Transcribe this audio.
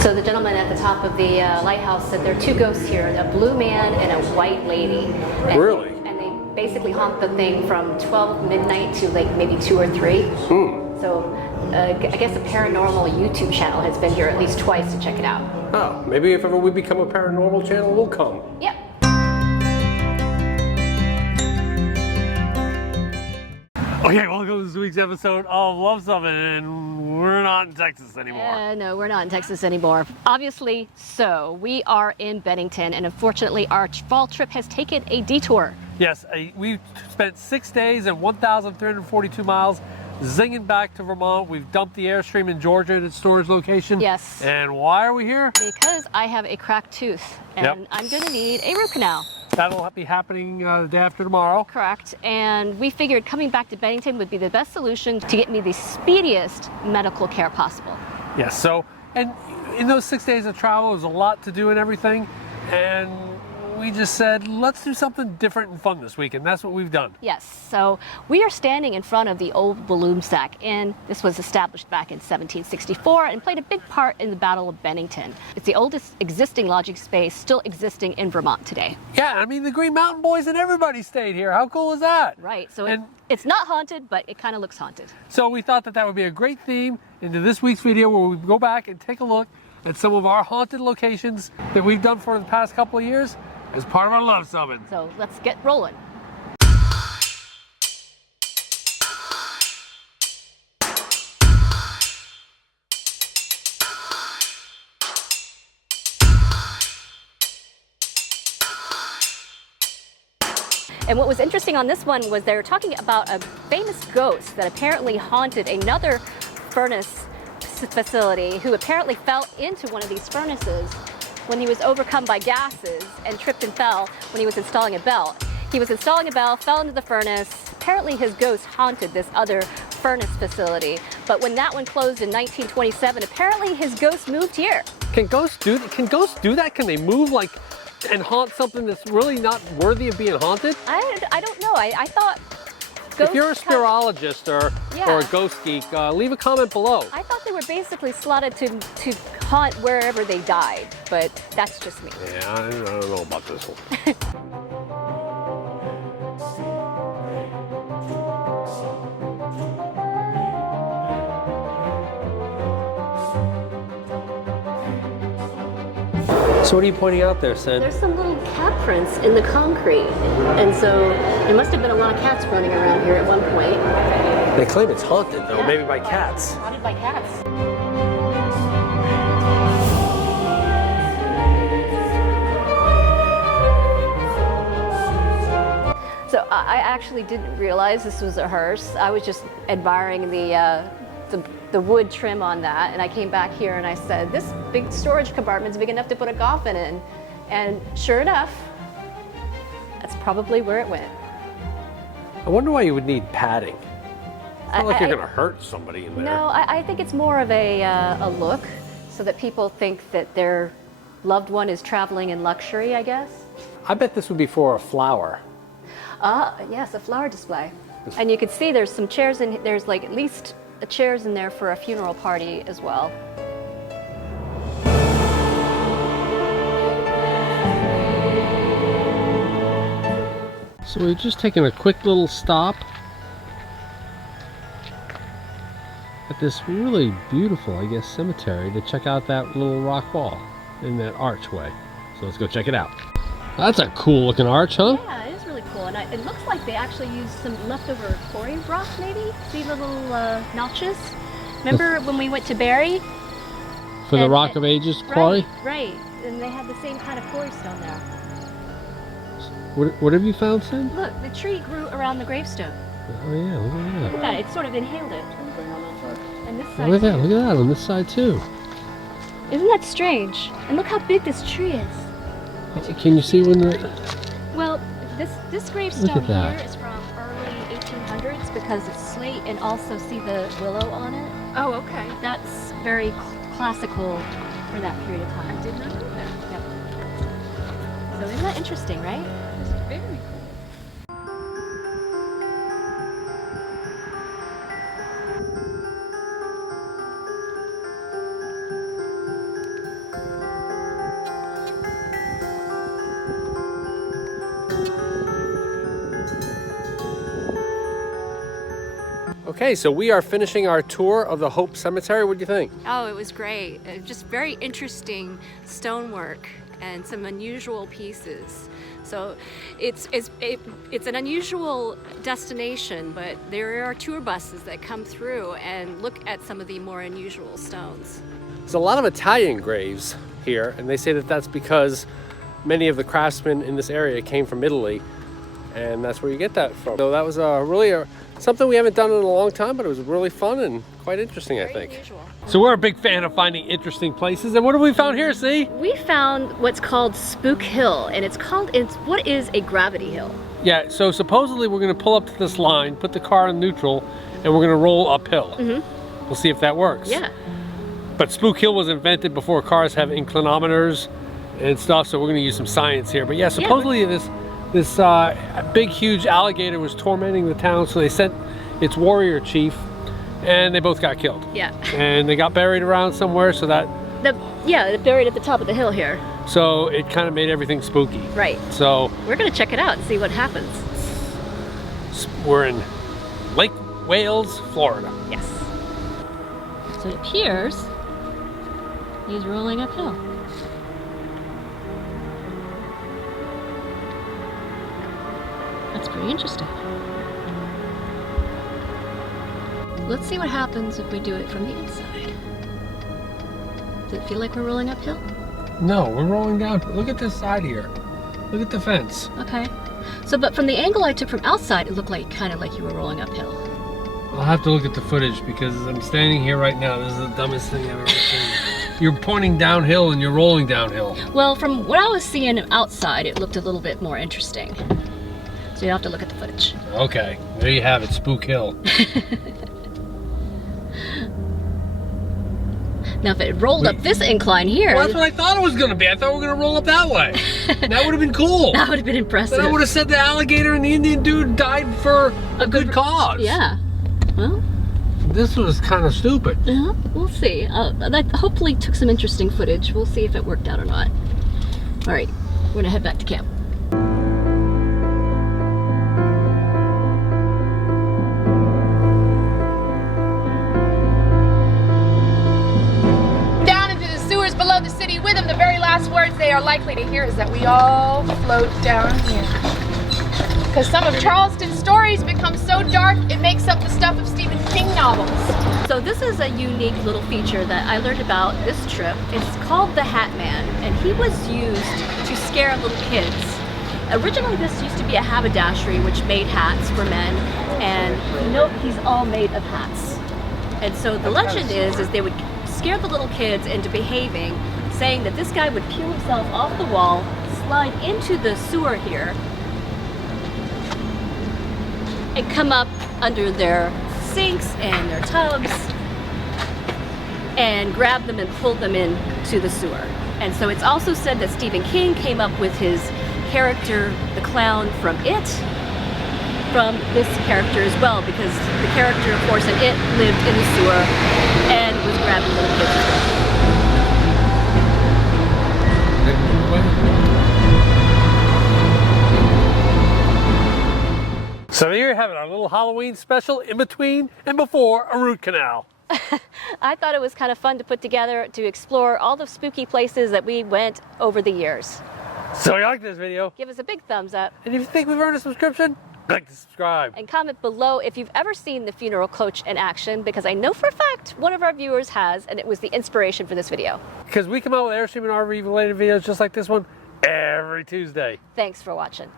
So the gentleman at the top of the lighthouse said there are two ghosts here, a blue man and a white lady. And really? And they basically haunt the thing from 12 midnight to like maybe 2 or 3. So I guess a paranormal YouTube channel has been here at least twice to check it out. Oh, maybe if ever we become a paranormal channel, we'll come. Yep. Okay, welcome to this week's episode of Luv Subbin, and we're not in Texas anymore. No, we're not in Texas anymore. Obviously so. We are in Bennington, and unfortunately our fall trip has taken a detour. Yes, we spent 6 days and 1,342 miles zinging back to Vermont. We've dumped the Airstream in Georgia at its storage location. Yes. And why are we here? Because I have a cracked tooth, and I'm going to need a root canal. That'll be happening the day after tomorrow. Correct. And we figured coming back to Bennington would be the best solution to get me the speediest medical care possible. Yes, so, and in those 6 days of travel, there's a lot to do and everything. And we just said, let's do something different and fun this week, and that's what we've done. Yes, so we are standing in front of the old balloon sack inn. This was established back in 1764 and played a big part in the Battle of Bennington. It's the oldest existing lodging space still existing in Vermont today. Yeah, I mean, the Green Mountain Boys and everybody stayed here. How cool is that? Right, so it's not haunted, but it kind of looks haunted. So we thought that would be a great theme into this week's video, where we go back and take a look at some of our haunted locations that we've done for the past couple of years as part of our Luv Subbin. So let's get rolling. And what was interesting on this one was they were talking about a famous ghost that apparently haunted another furnace facility, who apparently fell into one of these furnaces when he was overcome by gases and tripped and fell when he was installing a bell. He was installing a bell, fell into the furnace. Apparently his ghost haunted this other furnace facility. But when that one closed in 1927, apparently his ghost moved here. Can ghosts do that? Can they move like and haunt something that's really not worthy of being haunted? I don't know. I thought ghosts... If you're a spirologist or a ghost geek, leave a comment below. I thought they were basically slotted to haunt wherever they died, but that's just me. Yeah, I don't know about this one. So what are you pointing out there, Sid? There's some little cat prints in the concrete, and so there must have been a lot of cats running around here at one point. They claim it's haunted, though, maybe by cats. Haunted by cats. So I actually didn't realize this was a hearse. I was just admiring the wood trim on that, and I came back here and I said, this big storage compartment's big enough to put a coffin in. And sure enough, that's probably where it went. I wonder why you would need padding. It's not like you're going to hurt somebody in there. No, I think it's more of a look, so that people think that their loved one is traveling in luxury, I guess. I bet this would be for a flower. Yes, a flower display. And you can see there's some chairs in, there's like at least chairs in there for a funeral party as well. So we've just taken a quick little stop at this really beautiful, I guess, cemetery to check out that little rock wall in that archway. So let's go check it out. That's a cool looking arch, huh? Yeah, it is really cool. And it looks like they actually used some leftover quarry rock, maybe? See the little notches? Remember when we went to Barry? For the Rock of Ages quarry? Right. And they had the same kind of quarry stone there. What have you found, Sid? Look, the tree grew around the gravestone. Oh yeah, look at that. Look at that, it sort of inhaled it. And this side Look at that, too. look at that on this side too. Isn't that strange? And look how big this tree is. Can you see when the... Well, this gravestone that. here is from early 1800s because it's slate, and also see the willow on it. Oh, okay. That's very classical for that period of time. I did not know that. Yep. So isn't that interesting, right? It's very cool. Okay, so we are finishing our tour of the Hope Cemetery. What do you think? Oh, it was great. Just very interesting stonework and some unusual pieces. So it's an unusual destination, but there are tour buses that come through and look at some of the more unusual stones. There's a lot of Italian graves here, and they say that that's because many of the craftsmen in this area came from Italy, and that's where you get that from. So that was really something we haven't done in a long time, but it was really fun and quite interesting, I think. Unusual. So we're a big fan of finding interesting places, and what have we found here, see? We found what's called Spook Hill, and it's what is a gravity hill? Yeah, so supposedly we're gonna pull up to this line, put the car in neutral, and we're gonna roll uphill. Mm-hmm. We'll see if that works. Yeah. But Spook Hill was invented before cars have inclinometers and stuff, so we're gonna use some science here. But yeah, supposedly this big, huge alligator was tormenting the town, so they sent its warrior chief, and they both got killed. Yeah. And they got buried around somewhere, so that... they're buried at the top of the hill here. So it kind of made everything spooky. Right. So... we're gonna check it out and see what happens. We're in Lake Wales, Florida. Yes. So it appears he's rolling uphill. That's pretty interesting. Let's see what happens if we do it from the inside. Does it feel like we're rolling uphill? No, we're rolling down. Look at this side here. Look at the fence. Okay. So, but from the angle I took from outside, it looked like kind of like you were rolling uphill. I'll have to look at the footage because I'm standing here right now. This is the dumbest thing I've ever seen. You're pointing downhill and you're rolling downhill. Well, from what I was seeing outside, it looked a little bit more interesting. So you have to look at the footage. Okay, there you have it, Spook Hill. Now, if it rolled up this incline here... Well, that's what I thought it was going to be. I thought we were going to roll up that way. That would have been cool. That would have been impressive. Then I would have said the alligator and the Indian dude died for a good cause. Yeah. Well... this was kind of stupid. Yeah, we'll see. That hopefully took some interesting footage. We'll see if it worked out or not. All right, we're going to head back to camp. Below the city with them, the very last words they are likely to hear is that we all float down here. Because some of Charleston's stories become so dark, it makes up the stuff of Stephen King novels. So this is a unique little feature that I learned about this trip. It's called the Hat Man, and he was used to scare little kids. Originally, this used to be a haberdashery, which made hats for men, and note he's all made of hats. And so the legend is they would scare the little kids into behaving, saying that this guy would peel himself off the wall, slide into the sewer here, and come up under their sinks and their tubs and grab them and pull them into the sewer. And so it's also said that Stephen King came up with his character, the clown from It, from this character as well, because the character, of course, in It lived in the sewer and was grabbing little kids as well. So there you have it, our little Halloween special in between and before a root canal. I thought it was kind of fun to put together to explore all the spooky places that we went over the years. So if you like this video, give us a big thumbs up. And if you think we've earned a subscription, click to subscribe. And comment below if you've ever seen the funeral coach in action, because I know for a fact one of our viewers has, and it was the inspiration for this video. Because we come out with Airstream and RV related videos just like this one every Tuesday. Thanks for watching.